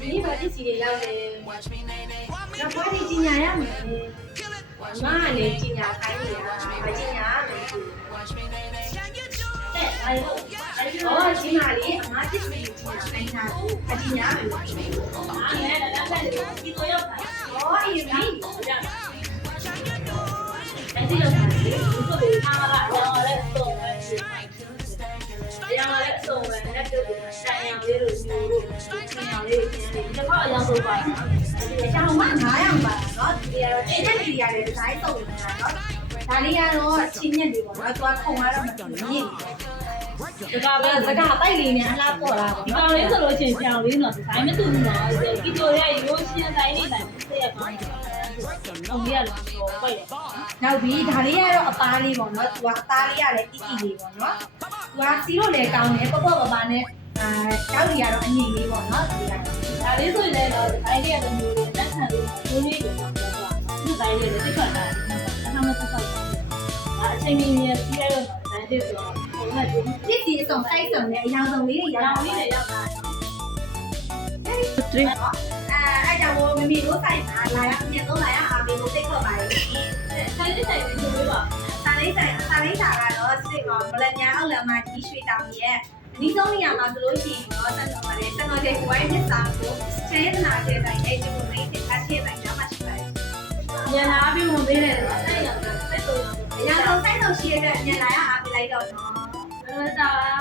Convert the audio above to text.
ဒီဘာတိစီတွေရောက်တယ်နောက်ပွဲဒီကြီးညာရမယ်အမကလည်းကြီးညာခိုင်းနေတာမကြီးညာမယ်အော်ကြီးညာလေးအမတိစီကြီးညာခိုင်းတာအကြီးညာမယ်အားလည်းလည်းဒီလိုရောက်တာအော်အေးပြီအဲ့ဒီလောက်ပါဒီလိုအားလာတော့လည်းတော့တရားလည်းစုံပဲလက်တို့ဆိုင်ရလေးတို့မျိုးတို့ဆိုင်ရလေးကျန်တယ်ဒီတော့အရောက်ဆုံးပါအကြောင်းမှ900ပါเนาะဒီကတော့အဲ့ဒီနေရာလေးဒီဇိုင်းစုံနေတာเนาะဒါလေးကတော့ချင်းမြက်တွေပေါ့เนาะသွားခုံရတော့မမြင့်ဘူးဒါကပဲစကားပိုက်လေးနဲ့အလားပေါ်လာပေါ့ ဒီကောင်လေးဆိုလို့ချင်းပြောင်းလေးတော့ဒီဇိုင်းမတူဘူးနော်ကီတိုရဲ့ရိုးရှင်းတိုင်းလေးတိုင်းသိရကောင်းတယ်။အောင်ရလို့ပြောပိုက်တယ်။ နောက်ပြီးဒါလေးကတော့အပားလေးပေါ့เนาะသူကအသားလေးရတယ်တိတိလေးပေါ့เนาะသူကစီလို့လည်းကောင်းတယ်ပေါ့ပေါ့ပါပါနဲ့တောက်ကြီးကတော့အငိမ့်လေးပေါ့เนาะဒီက ဒါလေးဆိုရင်လည်းတော့ဒီဇိုင်းလေးကတမျိုးလေးလက်ခံလေးရိုးလေးတွေတော့ပြောတာ။ဒီဇိုင်းလေးတွေတိတ်ခတ်တာအခါမှဆက်ဆောက်တယ်။အချိန်မီနဲ့စီးရတော့ဒီဇိုင်းလေးဆိုတော့ဟိုကဒီ တိတိအစုံစိုက်စုံနဲ့အရောင်စုံလေးတွေရ ရော အောင် င်လေးတွေရောက်တာ။ အဲ့ကြောင့်မမီတို့ဆိုင်မှာလာရအမြင်ဆုံးလာရအားပေးလို့တိတ်ခတ်ပါရဲ့ ဆိုင်လေးဆိုင်လေးဆိုပြီးပါ စာလေးစာကတော့စစ်ကောင်မလညာအောက်လမ်းမှာကြီးရွှေတောင်ရဲ့အနီးဆုံးနေရာမှာဆိုလို့ရှိရင်တော့ဆက်တော်ပါတယ်ဆက်တော်တဲ့ဝိုင်းမြစ်စာကိုစဲနာတဲ့တိုင်းအဲ့ဒီကိုလေးတစ်ခါထည့်လိုက်တော့မှရှိပါတယ် ။ညနာပြီးဝင်ပေးတယ်ဆိုအဲ့ရောက်တယ်စိတ်ဆိုး အရာဆုံးဆိုင်ဆုံးရှိရတဲ့အမြင်လာရအားပေးလိုက်တော့နော် ဘယ်လိုစား